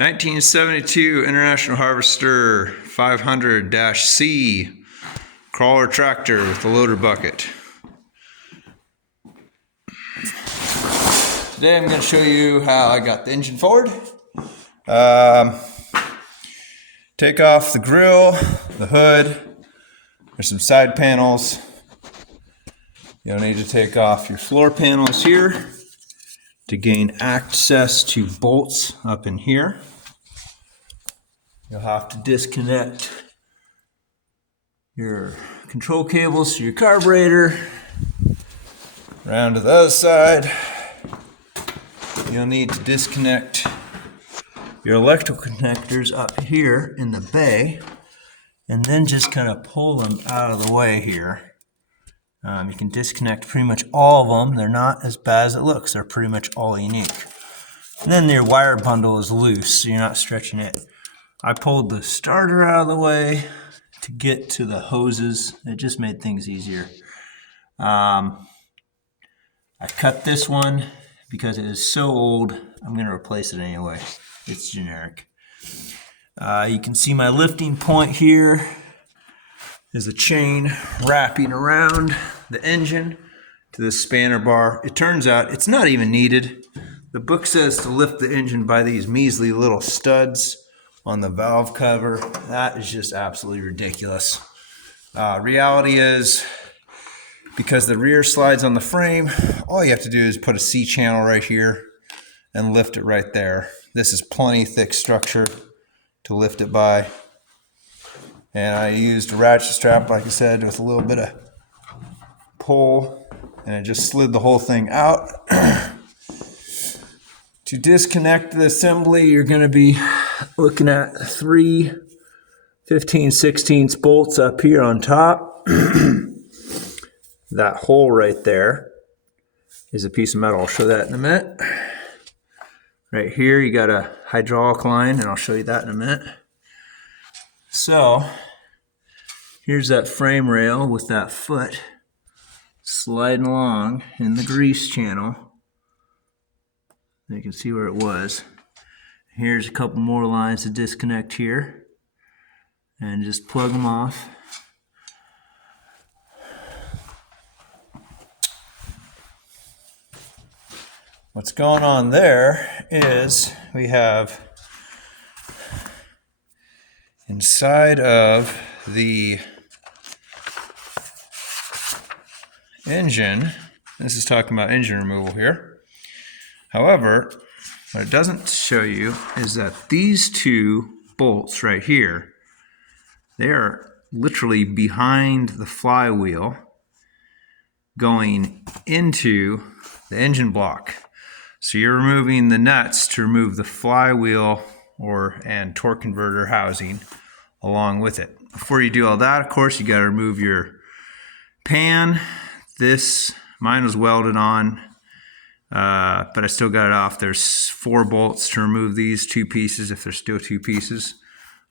1972 International Harvester 500-C crawler tractor with the loader bucket. Today I'm going to show you how I got the engine forward. Take off the grill, the hood. There's some side panels. You'll need to take off your floor panels here to gain access to bolts up in here. You'll have to disconnect your control cables to your carburetor. Around to the other side, you'll need to disconnect your electrical connectors up here in the bay, and then just kind of pull them out of the way here. You can disconnect pretty much all of them. They're not as bad as it looks. They're pretty much all unique. And then your wire bundle is loose, so you're not stretching it. I pulled the starter out of the way to get to the hoses. It just made things easier. I cut this one because it is so old. I'm going to replace it anyway. It's generic. You can see my lifting point here is a chain wrapping around the engine to the spanner bar. It turns out it's not even needed. The book says to lift the engine by these measly little studs on the valve cover. That is just absolutely ridiculous. Reality is, because the rear slides on the frame, all you have to do is put a C channel right here and lift it right there. This is plenty thick structure to lift it by. And I used a ratchet strap, like I said, with a little bit of pull, and it just slid the whole thing out. To disconnect the assembly, you're going to be looking at 3 15/16 bolts up here on top. That hole right there is a piece of metal. I'll show that in a minute. Right here, you got a hydraulic line, and I'll show you that in a minute. So, here's that frame rail with that foot sliding along in the grease channel. You can see where it was. Here's a couple more lines to disconnect here, and just plug them off. What's going on there is we have inside of the engine, this is talking about engine removal here. However, what it doesn't show you is that these two bolts right here, they are literally behind the flywheel going into the engine block. So you're removing the nuts to remove the flywheel and torque converter housing along with it. Before you do all that, of course, you got to remove your pan. Mine was welded on, but I still got it off. There's 4 bolts to remove these 2 pieces, if there's still 2 pieces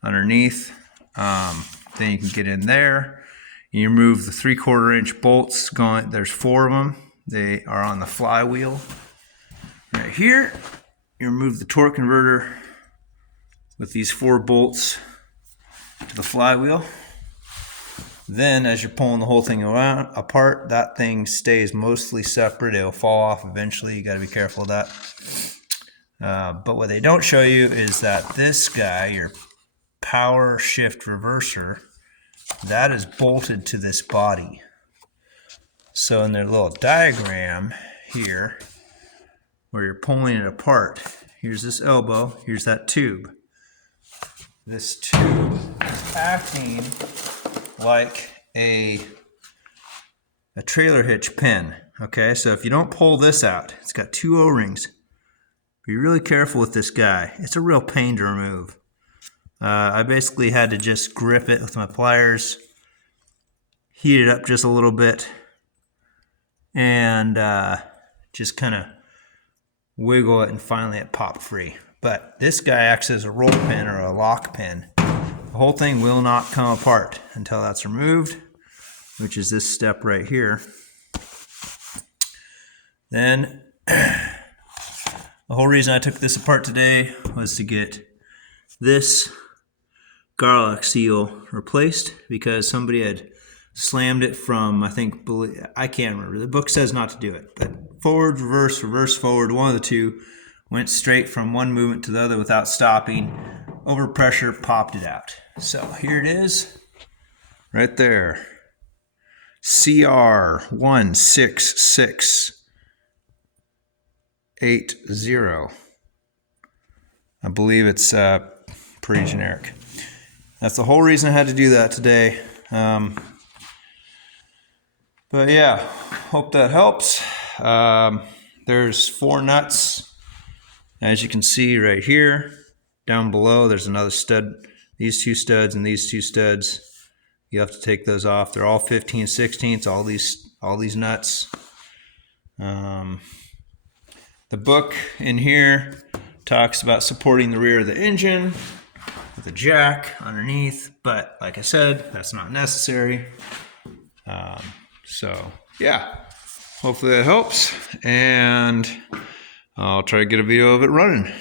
underneath. Then you can get in there. You remove the 3/4 inch bolts. There's 4 of them. They are on the flywheel. Right here, you remove the torque converter with these 4 bolts to the flywheel. Then, as you're pulling the whole thing apart, that thing stays mostly separate. It'll fall off eventually. You got to be careful of that. But what they don't show you is that this guy, your power shift reverser, that is bolted to this body. So in their little diagram here, where you're pulling it apart, here's this elbow, here's that tube. This tube is acting like a trailer hitch pin. Okay, so if you don't pull this out, it's got 2 O-rings. Be really careful with this guy. It's a real pain to remove. I basically had to just grip it with my pliers, heat it up just a little bit, and just kind of wiggle it, and finally it popped free. But this guy acts as a roll pin or a lock pin. The whole thing will not come apart until that's removed, which is this step right here. Then the whole reason I took this apart today was to get this garlic seal replaced because somebody had slammed it from, I can't remember. The book says not to do it, but forward, reverse, reverse, forward, one of the two, went straight from one movement to the other without stopping. Overpressure popped it out. So here it is, right there. CR 16680. I believe it's pretty generic. That's the whole reason I had to do that today. But yeah, hope that helps. There's 4 nuts, as you can see right here. Down below, there's another stud. These 2 studs and these 2 studs. You have to take those off. They're all 15/16, all these nuts. The book in here talks about supporting the rear of the engine with a jack underneath, but like I said, that's not necessary. So yeah, hopefully that helps, and I'll try to get a video of it running.